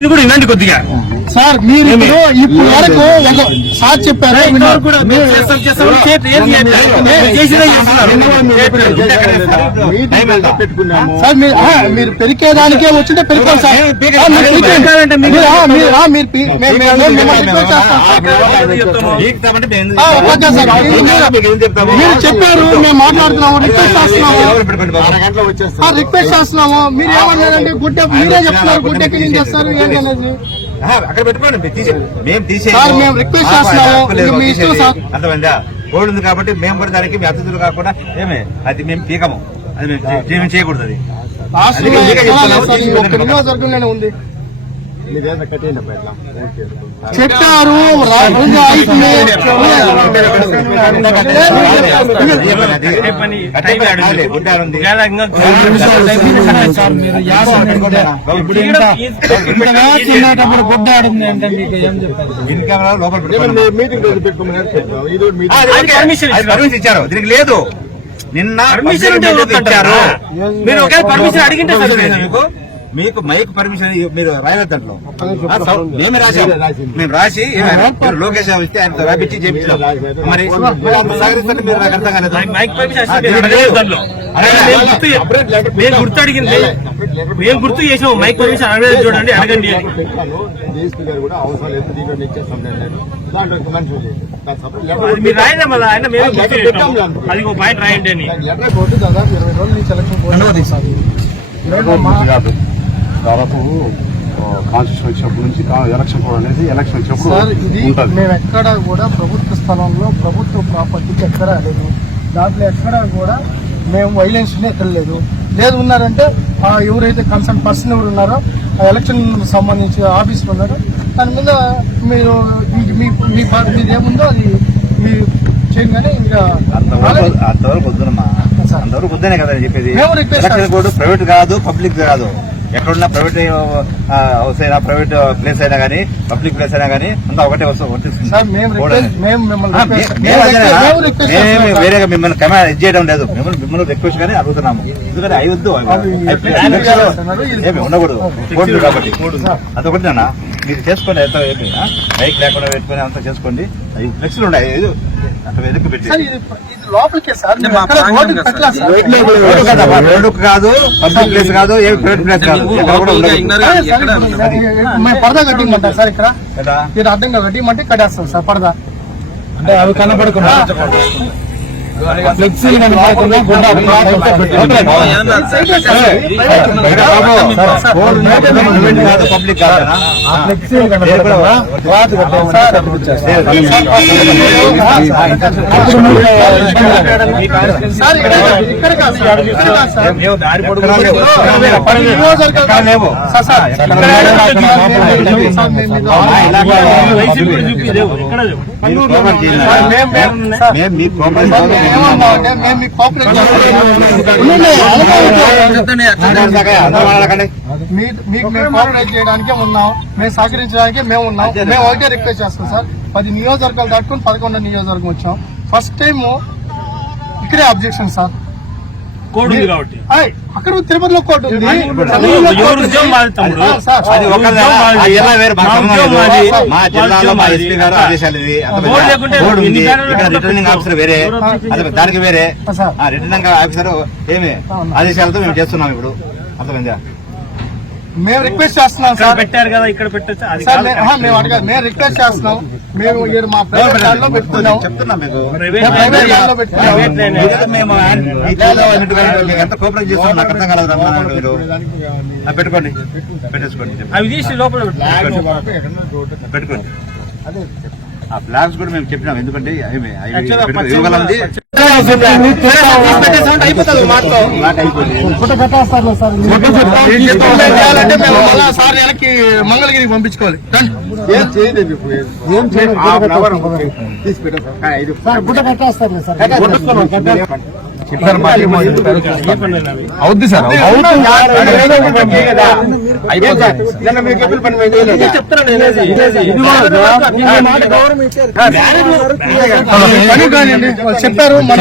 ఇది కూడా వినండి కొద్దిగా సార్ మీరు ఇప్పుడు ఇప్పుడు వరకు ఒక సార్ చెప్పారు. సార్ మీరు పెరికేదానికే వచ్చింటే పెరికాలి సార్. మీరు చెప్పారు మేము మాట్లాడుతున్నాము రిక్వెస్ట్ చేస్తున్నాము. రిక్వెస్ట్ చేస్తున్నాము. మీరు ఏమన్నారంటే గుడ్డ మీరే చెప్తున్నారు గుడ్డ క్లీన్ చేస్తారు ఏంటనేది? అక్కడ పెట్టుకోండి తీసే మేము కోడ్ ఉంది కాబట్టి మేము కూడా దానికి మీ అతిథులు కాకుండా ఏమే అది మేము పీకము. అది మేము చేయకూడదు అది. చెప్పారు ఆడింది. గుడ్డ అంటే మీకు ఏం చెప్పారు ఇచ్చారు దీనికి లేదు నిన్న పర్మిషన్ ఇచ్చారు మీరు ఒకవేళ పర్మిషన్ అడిగింటే సరిపోయేది మీకు మీకు పర్మిషన్ మీరు రాయలేదు దాంట్లో ఆ, సౌ- మేమే రాసాం? మేము రాసి లోకేష్ ఇస్తే ఆయన చేపించాం మరి నాకు అర్థం కాలేదు. మేము గుర్తు అడిగింది. మేము గుర్తు చేసాము మైక్ పర్మిషన్ అడగలేదు చూడండి అడగండి. మీరు రాయండి మళ్ళీ ఆయన మేము. అది ఒక పాయింట్ రాయండి అని. దాదాపు ఇరవై రోజుల పోటీ దాదాపు కాన్స్టిట్యూషన్ వచ్చినప్పటి నుంచి కా- ఎలక్షన్ కోడ్ అనేది ఎలక్షన్ వచ్చినప్పుడు ఉంటుంది. మేము ఎక్కడ కూడా ప్రభుత్వ స్థలంలో ప్రభుత్వ ప్రాపర్టీకి ఎక్కడా లేదు దాంట్లో ఎక్కడా కూడా మేము వైలెన్స్ ఎక్కడ లేదు లేదు ఉన్నారంటే ఆ ఎవరైతే కన్సర్న్ పర్సన్ ఎవరు ఉన్నారో ఆ ఎలక్షన్ సంబంధించి ఆఫీసులు ఉన్నారో దాని మీద మీరు మీ- మీ మీ ప- మీది ఏముందో అది మీరు చేయగానే ఇంకా అంతవరకు అంతవరకు వద్దునమ్మా. అంతవరకు వద్దనే కదా చెప్పేది. ప్రైవేట్ కాదు పబ్లిక్ కాదు. ఎక్కడున్నా ప్రైవేట్ హౌస్ అయినా ప్రైవేట్ ప్లేస్ అయినా కానీ పబ్లిక్ ప్లేస్ అయినా కానీ అంతా ఒకటే మేము. వేరేగా మిమ్మల్ని కమా ఇది చేయడం లేదు. మిమ్మల్ని మిమ్మల్ని రిక్వెస్ట్ గానే అడుగుతున్నాము. ఎందుకంటే అవి వద్దు. ఉండకూడదు. కాబట్టి. అదొకటి నాన్న. మీరు చేసుకోండి ఎంత? బైక్ లేకుండా పెట్టుకుని అంతా చేసుకోండి. అవి ఫ్లెక్సీలు ఉన్నాయి. ఏదో అట్లా వెనక్కి పెట్టి. రోడ్డు కాదు. పబ్లిక్ ప్లేస్ కాదు ఏ ప్రైవేట్ ప్లేస్ కాదు. ఎక్కడ కూడా ఉండదు. అదే సార్, పరదా ఇక్కడ? కదా మీరు అడ్డంగా కట్టిమంటే కట్టేస్తాం సార్ పరదా. అంటే అవి కనపడకుండా కాదు పబ్లిక్ మేము మీ మేము ఏమన్నామంటే మేము మీకు కోఆపరేట్ చేస్తాం మీకు మేము కోఆపరేట్ చేయడానికే ఉన్నాం మేము సహకరించడానికి మేము ఉన్నాం మేము ఒకటే రిక్వెస్ట్ చేస్తాం సార్ పది నియోజకవర్గాలు దాటుకుని పదకొండు నియోజకవర్గం వచ్చాం ఫస్ట్ టైం ఇక్కడే అబ్జెక్షన్ సార్ కోడ్ ఉంది కాబట్టి అక్కడ తిరుపతిలో కోర్టు ఉంది ఎవరు. ఉద్యోగం మాది తమ్ముడు. అది ఒక జిల్లా వేరు మా సంబంధం ఉద్యోగం లేదు. మాది. మా జిల్లాలో మా. ఎస్పీ గారు ఆదేశాలు ఇవి అర్థమైందా? బోర్డు లేకుంటే బోర్డు ఉంది ఎన్ని కార్యాలయాలు ఇక్కడ రిటర్నింగ్ ఆఫీసర్ వేరే అదే దానికి వేరే సార్. ఆ రిటర్నింగ్ ఆఫీసర్ ఏమి. ఆదేశాలతో మేము చేస్తున్నాం ఇప్పుడు అర్థమైందా మేము రిక్వెస్ట్ చేస్తున్నాం సార్. పెట్టారు కదా ఇక్కడ పెట్టచ్చు సార్. మేము అడగాలి మేము రిక్వెస్ట్ చేస్తున్నాం. మేము మా ప్రైవేట్ ల్యాండ్లో పెట్టుకున్నాం. ప్రైవేట్ ల్యాండ్లో పెట్టుకున్నాం. పెట్టుకోండి. పెట్టేసుకోండి అవి తీసి లోపల పెట్టు. పెట్టుకోండి. ఆ ఫ్లాగ్స్ కూడా మేము చెప్పినాం. ఎందుకంటే మంగళగిరికి పంపించుకోవాలి అవుద్ది సార్ చెప్పారు మన